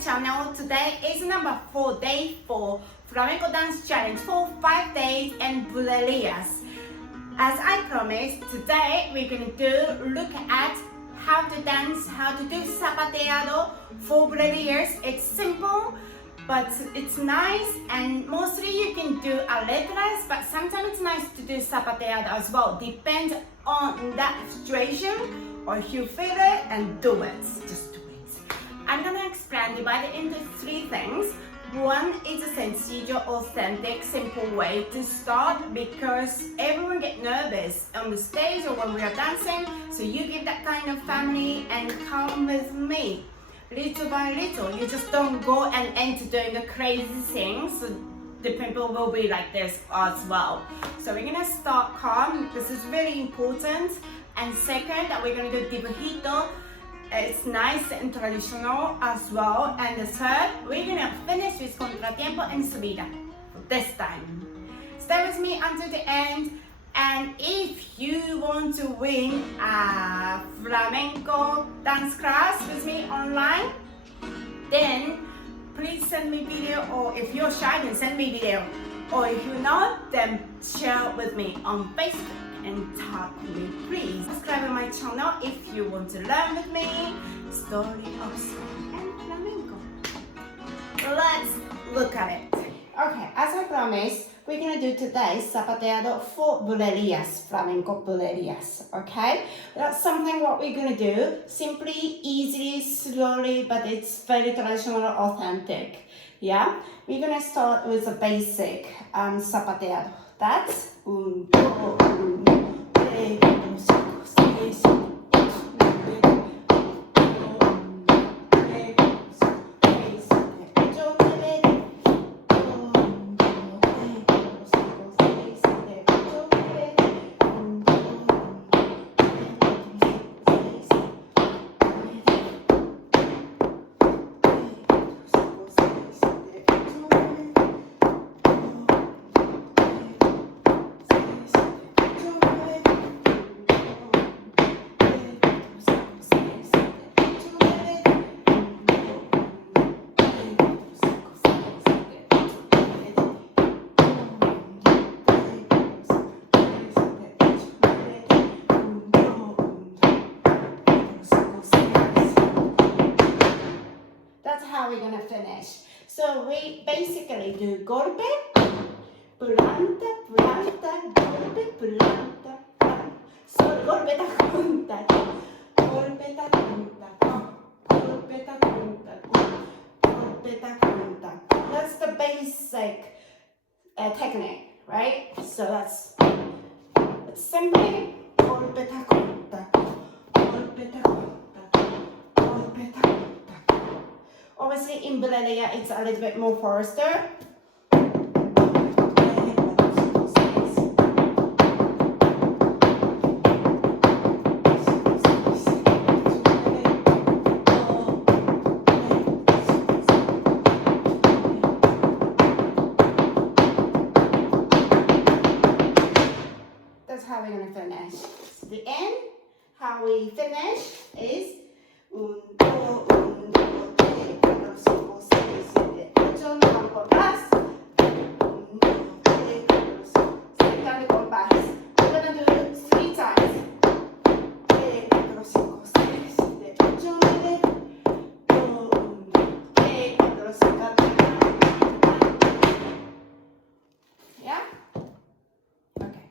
channel. Today is number 4, day 4 Flamenco dance challenge for 5 days and bulerias. As I promised, today we're going to look at how to dance, how to do zapateado for bulerias. It's simple, but it's nice, and mostly you can do letras, but sometimes it's nice to do zapateado as well. Depends on that situation, or if you feel it, and do it. Just do it. I'm gonna explain, divide it into 3 things. One is a sencillo, authentic, simple way to start, because everyone get nervous on the stage or when we are dancing. So you give that kind of family and come with me. Little by little, you just don't go and enter doing the crazy things. So the people will be like this as well. So we're gonna start calm. This is really important. And second, we're gonna do dibujito. It's nice and traditional as well. And the third, we're gonna finish with contratiempo and subida this time. Stay with me until the end. And if you want to win a flamenco dance class with me online, then please send me video, or if you're shy, then send me video. Or if you're not, then share with me on Facebook and tag me, please. Subscribe to my channel if you want to learn with me story of song and flamenco. Let's look at it. Okay, as I promised, we're gonna do today zapateado for bulerias, flamenco bulerias, okay? That's something what we're gonna do, simply, easily, slowly, but it's very traditional, authentic, yeah? We're gonna start with a basic zapateado. That's un, do, un, re, do, cinco, seis, we're gonna finish. So we basically do golpe, planta, planta, golpe, planta, planta. So golpe ta junta, golpe ta junta, golpe ta junta, golpe ta junta. That's the basic technique, right? So that's simply golpe ta junta, golpe ta junta, golpe ta junta. Obviously, in buleria, it's a little bit more faster. That's how we're going to finish. So the end, how we finish is un, do, un, do. Yeah? Okay.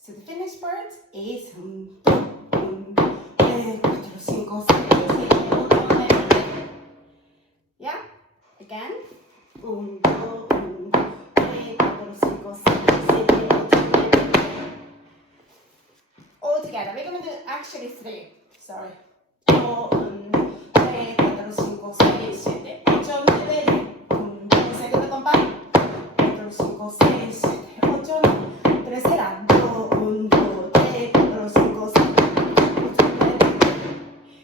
So the finished part is yeah? Again. All together. We're going to do actually 3. Sorry. Segundo compás. 4, 5, 6, 7, 8, 9. Tercera. 2, 1, 2, 3, 4, 5, 6.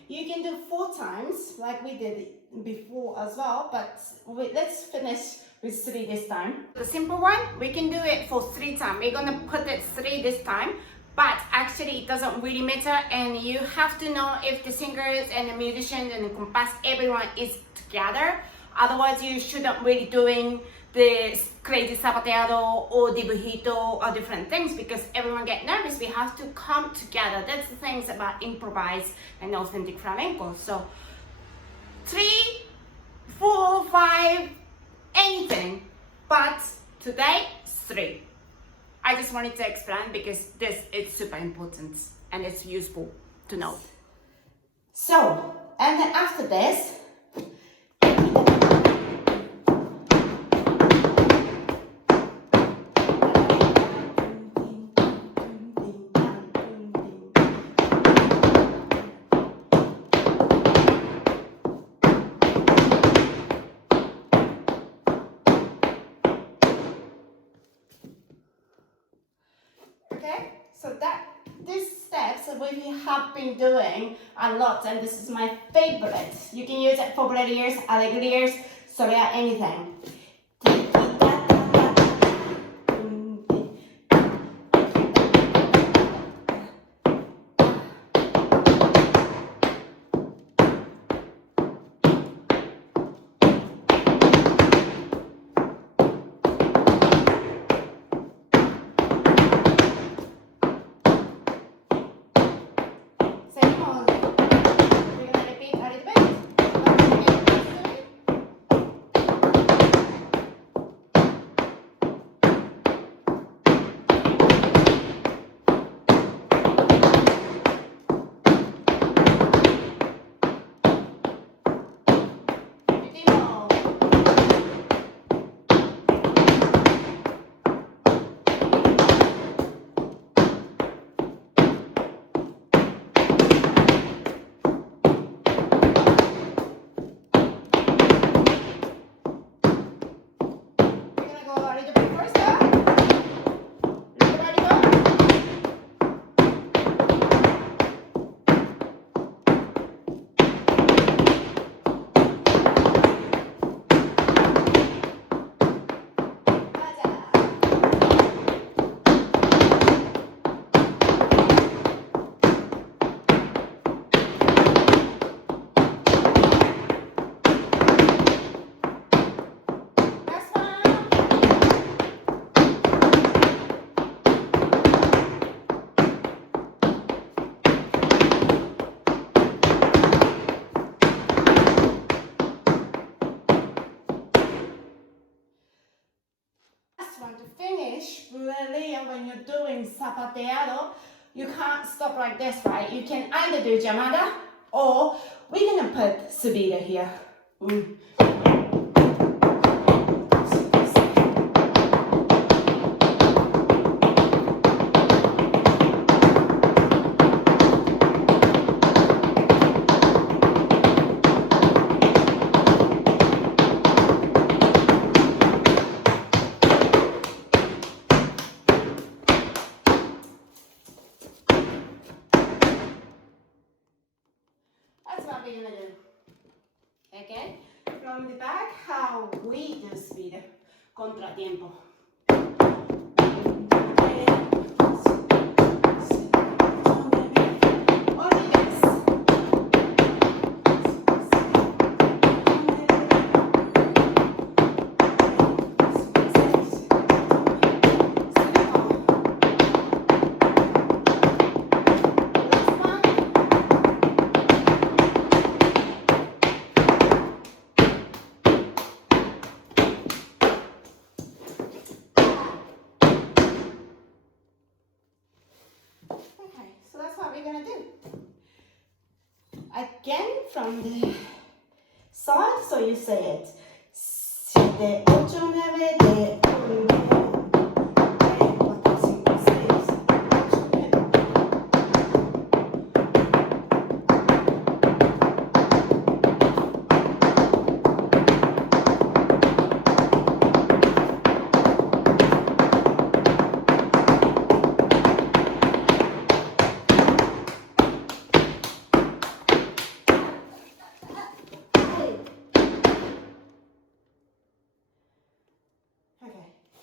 You can do 4 times like we did before as well, but let's finish with 3 this time. The simple one, we can do it for 3 times. We're gonna put it 3 this time. but actually it doesn't really matter, and you have to know if the singers and the musicians and the compass, everyone is together. Otherwise you shouldn't really doing the crazy zapateado or dibujito or different things, because everyone get nervous. We have to come together. That's the things about improvise and authentic flamenco. So 3, 4, 5, anything, but today 3. I just wanted to explain because this is super important and it's useful to know. So, and then after this, okay, so these steps we have been doing a lot, and this is my favorite. You can use it for bulerías, alegrías, soria, anything. When you're doing zapateado, you can't stop like this, right? You can either do llamada or we're gonna put subida here. That's what we're gonna do. Okay? From the back, how we do speed. Contratiempo. Again from the side, so you say it. 7, 8, 9, 10, 1.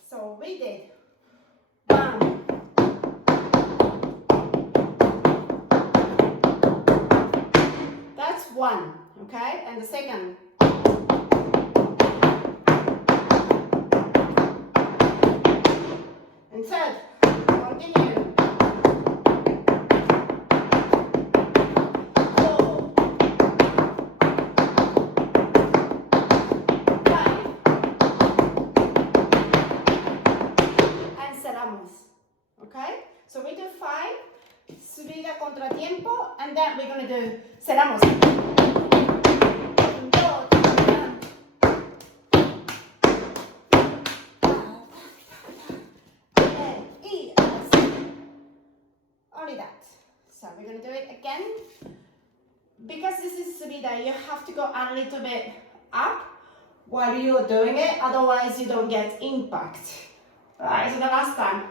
So one, okay? And the second. And third, continue. 4, 5, and cerramos, okay? So we do 5, subida contratiempo, and then we're going to do cerramos. 1, 2, 3, only that. So we're going to do it again. Because this is subida, you have to go a little bit up while you're doing it, otherwise you don't get impact. Alright, so the last time.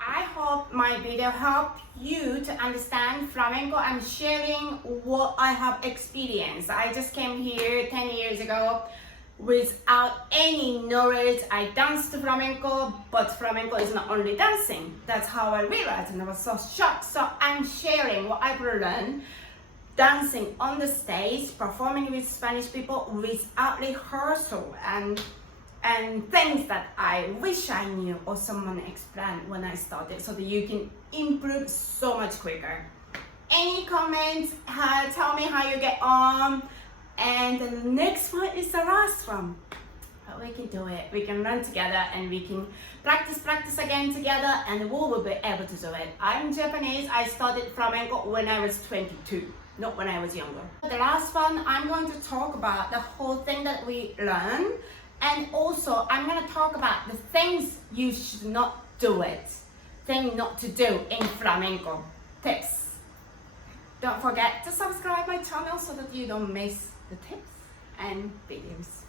I hope my video helped you to understand flamenco. I'm sharing what I have experienced. I just came here 10 years ago without any knowledge. I danced flamenco, but flamenco is not only dancing. That's how I realized, and I was so shocked. So I'm sharing what I've learned dancing on the stage, performing with Spanish people without rehearsal, and things that I wish I knew or someone explained when I started, so that you can improve so much quicker. Any comments? Tell me how you get on, and the next one is the last one. But we can do it. We can run together and we can practice again together, and we will be able to do it. I'm Japanese. I started flamenco when I was 22, not when I was younger. The last one, I'm going to talk about the whole thing that we learn. And also, I'm going to talk about the things you should not do it. Thing not to do in flamenco. Tips. Don't forget to subscribe my channel so that you don't miss the tips and videos.